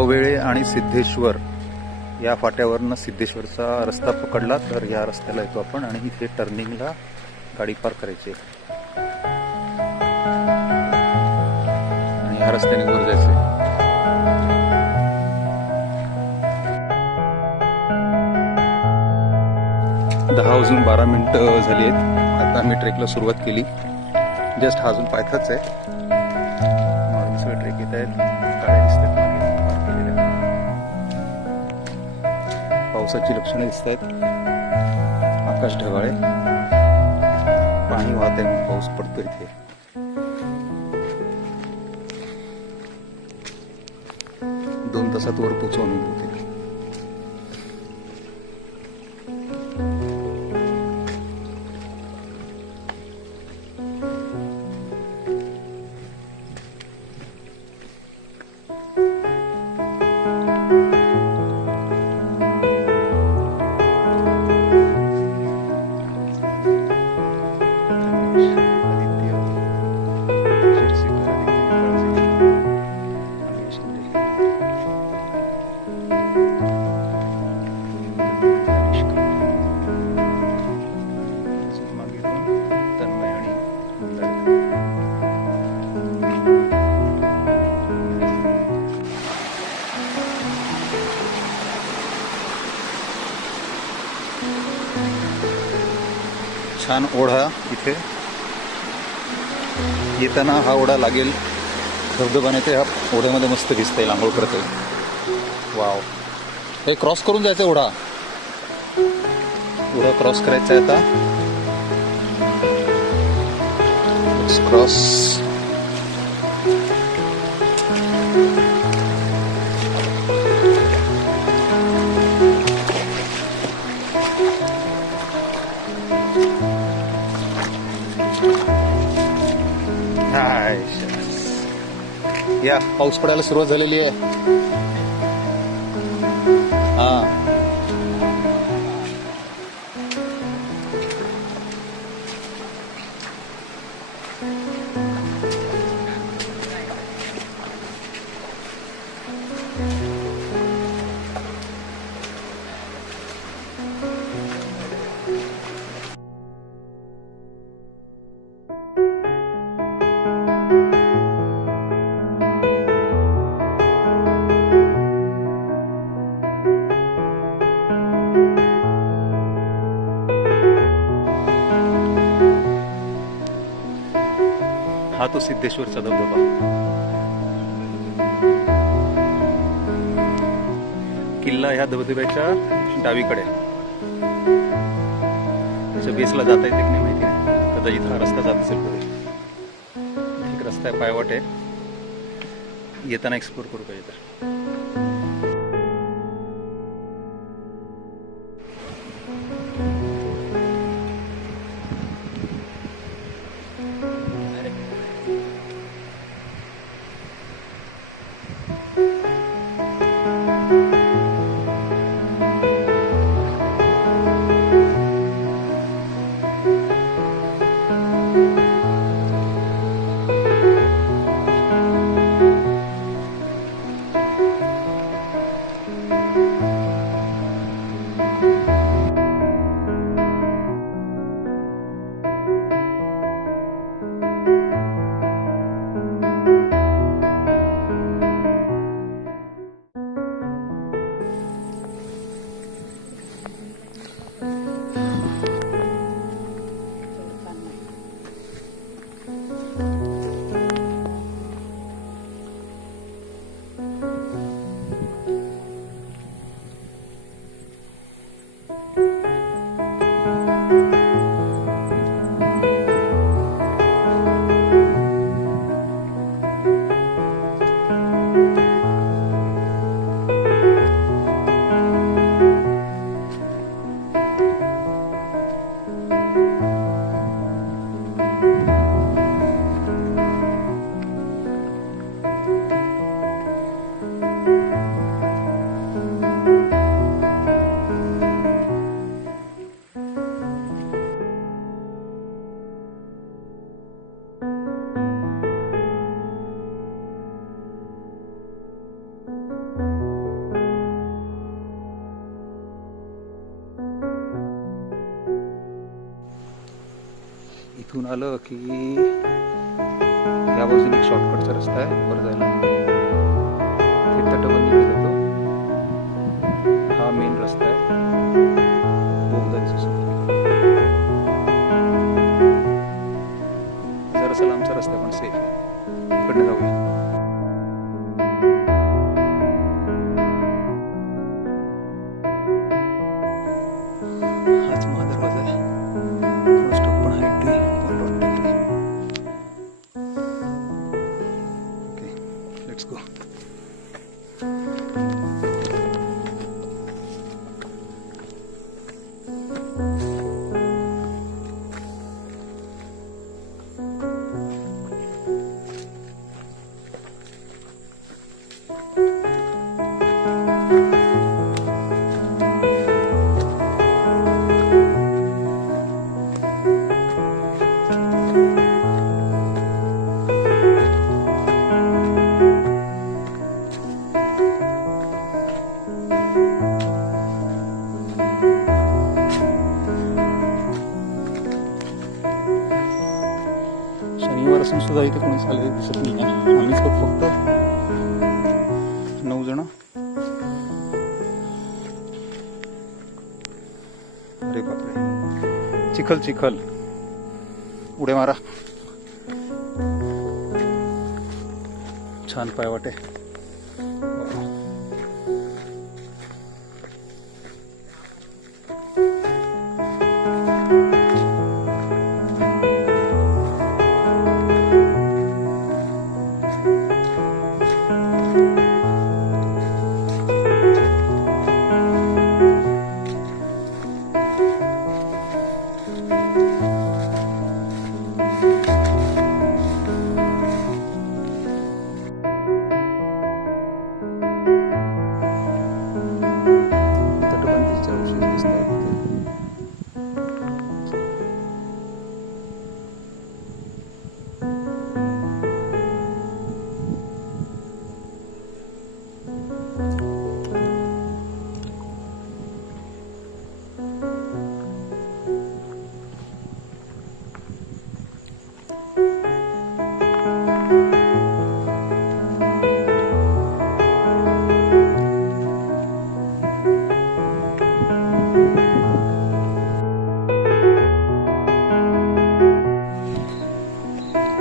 पवेळे आणि सिद्धेश्वर या फाट्यावरनं सिद्धेश्वरचा रस्ता पकडला तर या रस्त्याला येतो आपण आणि इथे टर्निंगला गाडी पार्क करायची आणि ह्या रस्त्याने वर जायचं. 10:12 झाली आहेत. आता आम्ही ट्रेकला सुरुवात केली. जस्ट हा अजून पायथाच आहे. सगळे ट्रेक येत आहेत. गाड्या दिसतात मागे केलेल्या. पावसाची लक्षणं दिसत आहेत. आकाश ढगाळ आहे. पाणी वाहत आहे. पाऊस पडतो इथे. दोन तासात वर पोचू अनुभवते. छान ओढा इथे. येताना हा ओढा लागेल धबधबाने ते ह्या ओढ्यामध्ये मस्त दिसत आहे. आंघोळ करतोय. वाव. हे क्रॉस करून जायचं. ओढा क्रॉस करायचा आहे आता. क्रॉस. या पाऊस पडायला सुरुवात झालेली आहे. हा हा तो सिद्धेश्वरचा धबधबा. किल्ला ह्या धबधब्याच्या डावीकडे. त्याच्या बेसला जाता येते की नाही माहिती नाही. कदाचित हा रस्ता जात असेल पुढे. एक रस्ता आहे, पायवाट आहे. येताना एक्सप्लोर करू पाहिजे तर. इथून आलं की या बाजूने एक शॉर्टकटचा रस्ता आहे वर जायला, ते तटबंदीकडे जातो. हा मेन रस्ता आहे जरासा लांबचा रस्ता पण सेफ आहे, इकडनं जाऊया. हाच महादरवाजा आहे. क्रॉसटॉक पण आहे, एंट्री पॉइंट वाटतं गेली. Okay, let's go. शनिवार असून सुद्धा इथे कोणीच आलेलं दिसत नाही आहे. आम्हीच फक्त 9 जण. अरे बापरे, चिखल चिखल, उड्या मारा. छान पाय वाटे.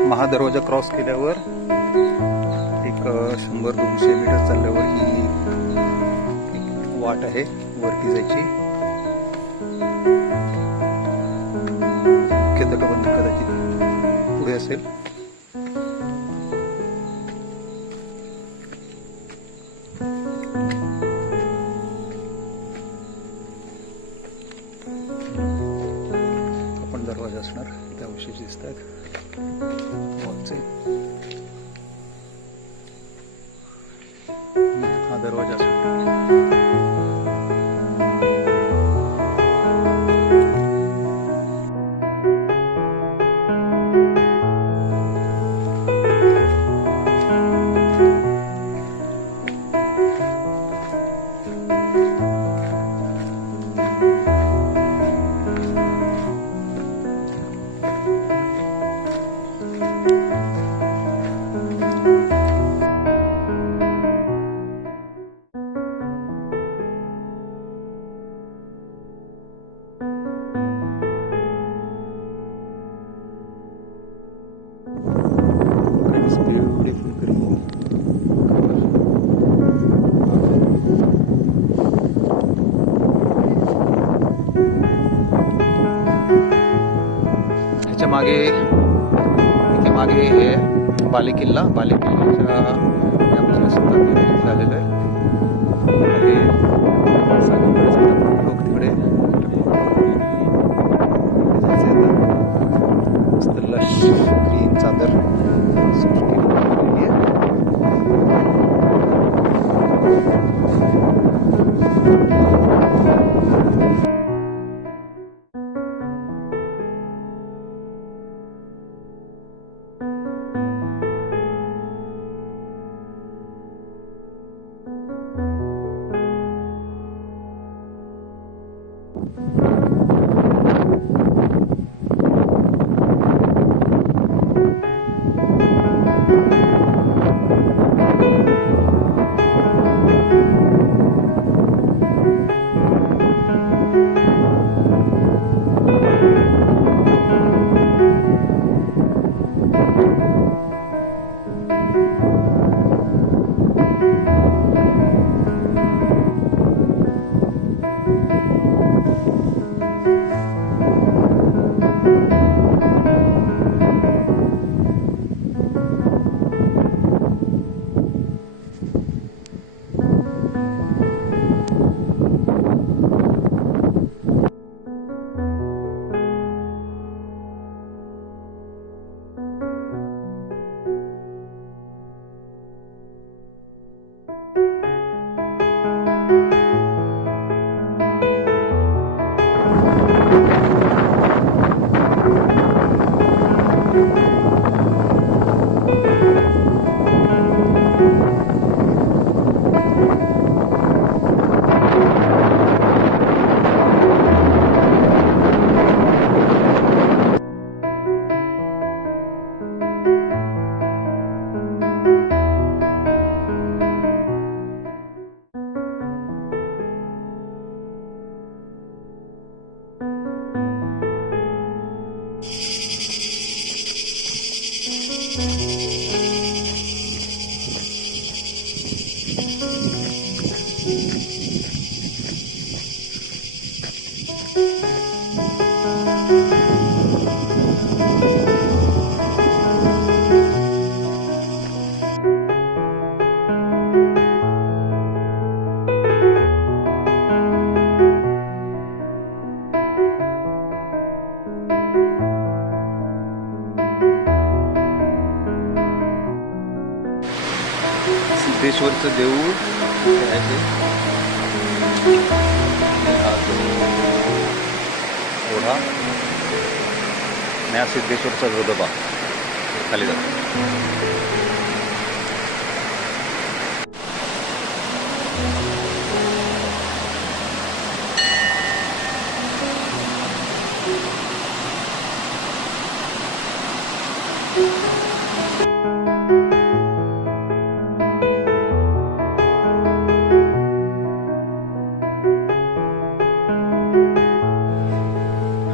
महादरवाजा क्रॉस केल्यावर एक 100-200 मीटर चालल्यावर ही वाट आहे वरती जायची. मुख्य तटबंदी कदाचित पुढे असेल. आपण दरवाजा असणार, त्या अवशेष दिसत आहेत वॉलचे. हा दरवाजा असणार. Beautiful green. ह्याच्या मागे इथे मागे हे बालेकिल्ला, बालेकिल्ल्याच्या या बाजूला सुद्धा झालेलं आहे. लोक तिकडे मस्त लश ग्रीन चादर सिद्धेश्वरचं देऊळ कुठे आहे ते? हा तो ओढा आणि हा सिद्धेश्वरचा धबधबा खाली जातो.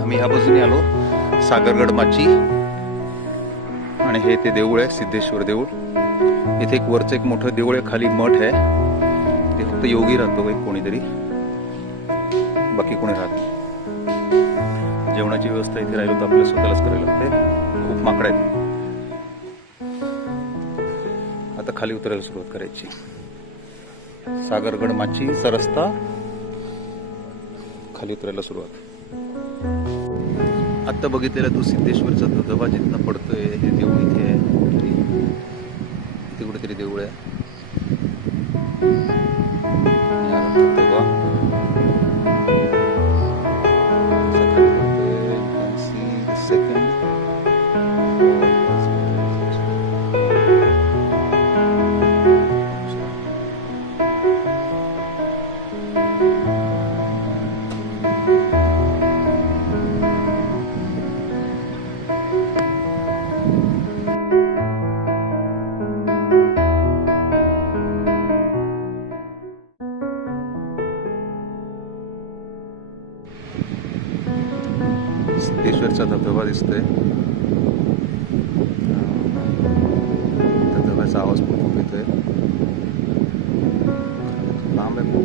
आम्ही ह्या बाजूने आलो सागरगड माची आणि हे ते देऊळ आहे सिद्धेश्वर देऊळ. इथे एक वरचं एक मोठं देऊळ आहे, खाली मठ आहे. ते फक्त योगी राहतो एक कोणीतरी, बाकी कोणी राहत नाही. जेवणाची व्यवस्था इथे राहिलो तर आपल्याला स्वतःलाच करायला लागते. खूप माकडं आहेत. आता खाली उतरायला सुरुवात करायची. सागरगड माचीचा रस्ता, खाली उतरायला सुरुवात. आत्ता बघितलेला तो सिद्धेश्वरचा धबधबा जिथनं पडतोय, हे देऊळ इथे आहे. इथे कुठेतरी देऊळ आहे. धबधबा खाली पडतोय. You can see the second. सिद्धेश्वरचा धबधबा दिसतोय. धबधब्याचा आवाज पण खूप येतोय. लांब आहे खूप.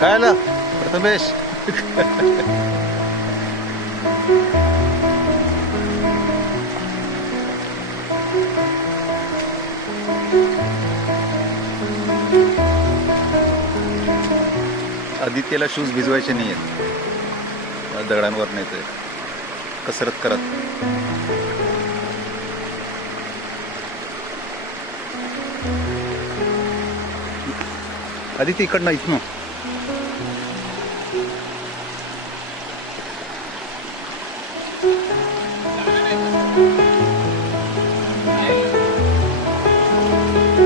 काय आलं प्रथमेश? आदित्यला शूज भिजवायचे नाही आहेत, दगडांवर नेतोय कसरत करत. आदित्य इकडनं इथनं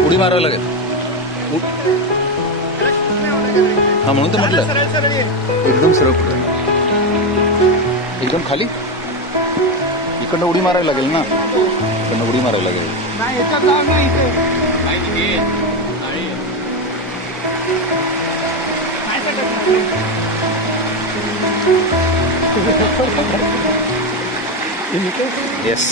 उडी मारावं लागेल. हा म्हणून तर म्हटलं एकदम सरळ पुढे, एकदम खाली. इकडनं उडी मारायला लागेल ना, इकडनं उडी मारायला लागेल. येस.